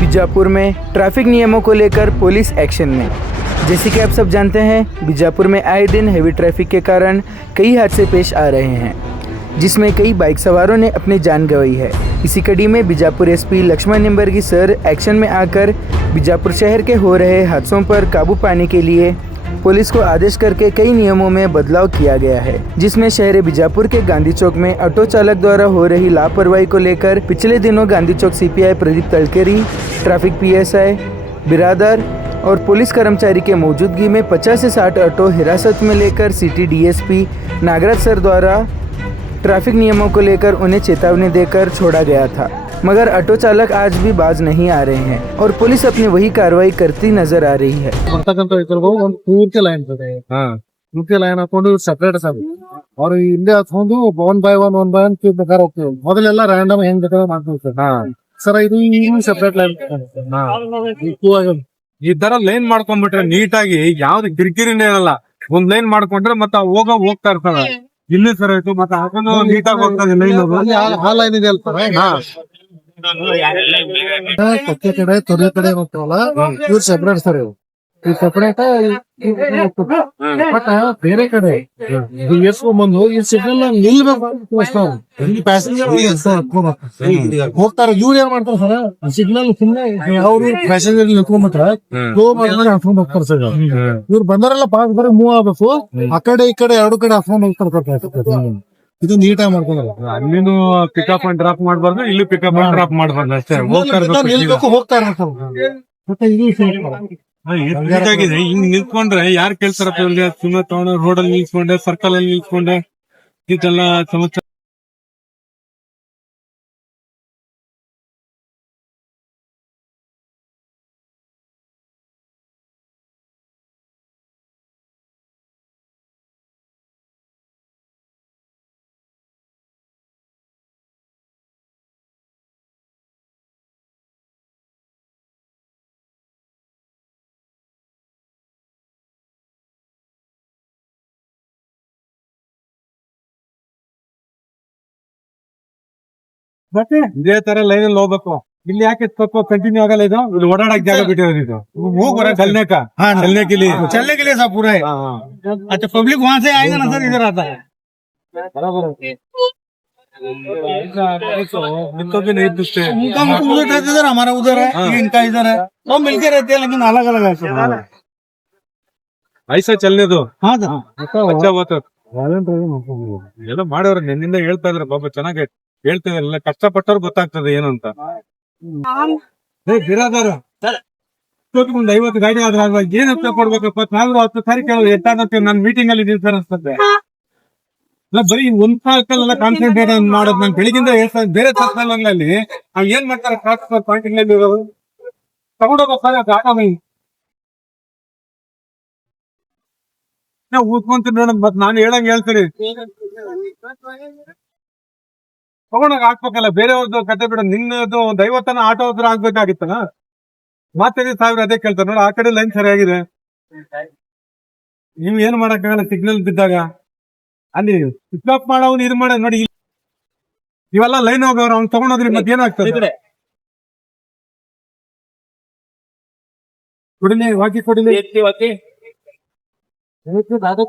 बीजापुर में ट्रैफिक नियमों को लेकर पुलिस एक्शन में। जैसे कि आप सब जानते हैं, बीजापुर में आए दिन हेवी ट्रैफिक के कारण कई हादसे पेश आ रहे हैं, जिसमें कई बाइक सवारों ने अपनी जान गंवाई है। इसी कड़ी में Bijapur SP Laxman Nimbargi sir action में आकर बीजापुर शहर के हो रहे हादसों पर काबू पाने के लिए पुलिस को आदेश करके कई नियमों में बदलाव किया गया है, जिसमें शहर बीजापुर के गांधी चौक में ऑटो चालक द्वारा हो रही लापरवाही को लेकर पिछले दिनों गांधी चौक सीपीआई प्रदीप तलकेरी, ट्रैफिक पीएसआई बिरादर और पुलिस कर्मचारी के मौजूदगी में 50 से 60 ऑटो हिरासत में लेकर सिटी डीएसपी नागराज सर द्वारा ट्रैफिक नियमों को लेकर उन्हें चेतावनी देकर छोड़ा गया था, मगर ऑटो चालक आज भी बाज नहीं आ रहे हैं और पुलिस अपनी वही कार्रवाई करती नजर आ रही है। ಪೂರ್ತಿ ಲೈನ್ ಪೂರ್ತಿ ಲೈನ್ ಹಾಕೊಂಡು ಸೆಪರೇಟ್ ಸರ್ ಅವ್ರು ಇಲ್ಲೇ ಹತ್ಕೊಂಡು ಒನ್ ಬೈ ಒನ್ ಬೇಕಾದ್ರೆ ಹೋಗ್ತೀವಿ. ಮೊದಲೆಲ್ಲ ರ್ಯಾಂಡಮ್ ಹೆಂಗ್ ಬೇಕಾದ್ರೆ ಮಾಡ್ತೀವಿ ಸರ್ ಇದು ಸೆಪರೇಟ್ ಲೈನ್ ಈ ತರ ಲೈನ್ ಮಾಡ್ಕೊಂಡ್ಬಿಟ್ರೆ ನೀಟಾಗಿ ಯಾವ್ದು ಕಿರಿಕಿರಿನೇ ಇರಲ್ಲ. ಒಂದ್ ಲೈನ್ ಮಾಡ್ಕೊಂಡ್ರೆ ಮತ್ತೆ ಹೋಗ್ತಾ ಇರ್ತಾರ. ಇಲ್ಲಿ ಸರ್ ಆಯ್ತು ಮತ್ತೆ ಹಾಕೊಂಡು ನೀಟಾಗಿ ಹೋಗ್ತದೆ ಲೈನ್. ಆ ಲೈನ್ ಇದೆ ಅಲ್ಪ ಕೊಕ್ಕೆ ಕಡೆ ತೊರೆ ಕಡೆ ಹೋಗ್ತಾವಲ್ಲ ಇವ್ರು ಸೆಪರೇಟ್ ಸರ್. ಇವು ಈ ಸೆಪರೇಟ್ ಬಟ್ ಬೇರೆ ಕಡೆ ಎಸ್ಕೊಂಡ್ಬಂದು ಈ ಸಿಗ್ನಲ್ ನಿಲ್ಬೇಕು. ಪ್ಯಾಸೆಂಜರ್ ಹೋಗ್ತಾರ ಇವ್ರು ಏನ್ ಮಾಡ್ತಾರ ಸರ್, ಸಿಗ್ನಲ್ ಸುಮ್ನೆ ಅವ್ರು ಪ್ಯಾಸೆಂಜರ್ ನಿಲ್ಕೊಂಡ್ಬಿಟ್ರೆ ಸ್ಲೋ ಮಾಡಿ ಹಾಕೊಂಡ್ ಹೋಗ್ತಾರ ಸರ್. ಇವ್ರು ಬಂದಾರೆಲ್ಲ ಪಾಸ್ ಬರೀ ಮೂವ್ ಆಗ್ಬೇಕು, ಆ ಕಡೆ ಈ ಕಡೆ ಎರಡು ಕಡೆ ಹಾಕೊಂಡ್ ಹೋಗ್ತಾರ. ಇದು ನೀಟಾಗಿ ಮಾಡ್ಕೊಂಡ್ರ ಅಲ್ಲಿನೂ ಪಿಕಪ್ ಅಂಡ್ ಡ್ರಾಪ್ ಮಾಡ್ಬಾರ್ದು, ಇಲ್ಲಿ ಪಿಕಪ್ ಅಂಡ್ ಡ್ರಾಪ್ ಮಾಡ್ಬಾರ್ದು ಅಷ್ಟೇ. ನಿಲ್ಬೇಕು ಹೋಗ್ತಾ ಇರ್ಬೇಕು. ಮತ್ತೆ ಇದು ನೀಟಾಗಿದೆ. ಹಿಂಗ್ ನಿಲ್ಕೊಂಡ್ರೆ ಯಾರು ಕೇಳ್ತಾರಪ್ಪ ಇವ್ರಿಗೆ? ಸುಮ್ಮನೆ ತಗೊಂಡ ರೋಡ್ ಅಲ್ಲಿ ನಿಲ್ಸ್ಕೊಂಡೆ, ಸರ್ಕಲ್ ಅಲ್ಲಿ ನಿಲ್ಸ್ಕೊಂಡೆ, ಇದೆಲ್ಲ ಸಮಸ್ಯೆ. ಇದೇ ತರ ಲೈನ್ ಅಲ್ಲಿ ಹೋಗ್ಬೇಕು. ಇಲ್ಲಿ ಯಾಕೆ ಸ್ವಲ್ಪ ಕಂಟಿನ್ಯೂ ಆಗಲ್ಲ? ಇದು ಇಲ್ಲಿ ಓಡಾಡಕ್ ಜಾಗ ಬಿಟ್ಟಿರೋದು. ಇದು ಹೋಗ್ಬರ चलने के लिए सब पूरा है। अच्छा पब्लिक वहां से आएगा ना सर, इधर आता है बराबर। इनको भी नहीं पूछते, उनका उधर रहते सर, हमारा उधर है, इनका इधर है, वो मिलके रहते हैं लेकिन अलग अलग है। ऐसा चलने दो। हाँ अच्छा होता ಎಲ್ಲ ಮಾಡೋರು ನಿನ್ನಿಂದ ಹೇಳ್ತಾ ಇದ್ರೆ ಬಾಬಾ ಚೆನ್ನಾಗಿ ಹೇಳ್ತಿದ್ರಲ್ಲ, ಕಷ್ಟಪಟ್ಟವ್ರು ಗೊತ್ತಾಗ್ತದೆ ಏನು ಅಂತ. ಬಿರಾದಾರ ಒಂದು 50 ಗಾಡಿ ಆದ್ರೆ ಏನ್ ಹತ್ತ ಕೊಡ್ಬೇಕಪ್ಪ? 10 ತಾರೀಕು ಎತ್ತಾಗುತ್ತೆ. ನಾನು ಮೀಟಿಂಗ್ ಅಲ್ಲಿ ಇದೀನಿ ಸರ್ ಅನ್ಸ್ತದೆ. ಬರೀ ಒಂದ್ ಸಾಕಲ್ಲ ಕಾನ್ಸಂಟ್ರೇಟ್ ಮಾಡೋದು. ನಾನು ಬೆಳಿಗಿಂದ ಹೇಳ್ತಾರೆ ಬೇರೆ ಸರ್ಕಲ್ನಲ್ಲಿ ನಾವ್ ಏನ್ ಮಾಡ್ತಾರೆ, ಟ್ರಾನ್ಸ್ಫರ್ ಪಾಯಿಂಟಿಂಗ್ ನಲ್ಲಿ ಇರೋದು ತಗೊಂಡೋಗ ನಾವು ಊದ್ಕೊಂತ ನೋಡೋದ್. ಮತ್ ನಾನು ಹೇಳಂಗ್ ಹೇಳ್ತೀರಿ ತಗೊಂಡಾಗ ಹಾಕ್ಬೇಕಲ್ಲ. ಬೇರೆಯವ್ರದ್ದು ಕತೆ ಬಿಡ, ನಿನ್ನದು 50 ಆಟೋ ಹತ್ರ ಆಗ್ಬೇಕಾಗಿತ್ತಲ್ಲ. ಮತ್ತೆ 1000 ಅದೇ ಕೇಳ್ತಾರೆ ನೋಡಿ. ಆ ಕಡೆ ಲೈನ್ ಸರಿಯಾಗಿದೆ, ನೀವ್ ಏನ್ ಮಾಡಕ್ಕಾಗಲ್ಲ. ಸಿಗ್ನಲ್ ಬಿದ್ದಾಗ ಅಲ್ಲಿ ಪಿಕಪ್ ಮಾಡೋನ್ ಇದು ಮಾಡ ನೋಡಿ. ಇವೆಲ್ಲ ಲೈನ್ ಹೋಗೋರು ಅವ್ನು ತಗೊಂಡೋದ್ರಿ ಮತ್ತೆ ಏನಾಗ್ತದೆ? ಕುಡಿಲಿ ವಾಕಿ ಕೊಡಿಲಿ दादा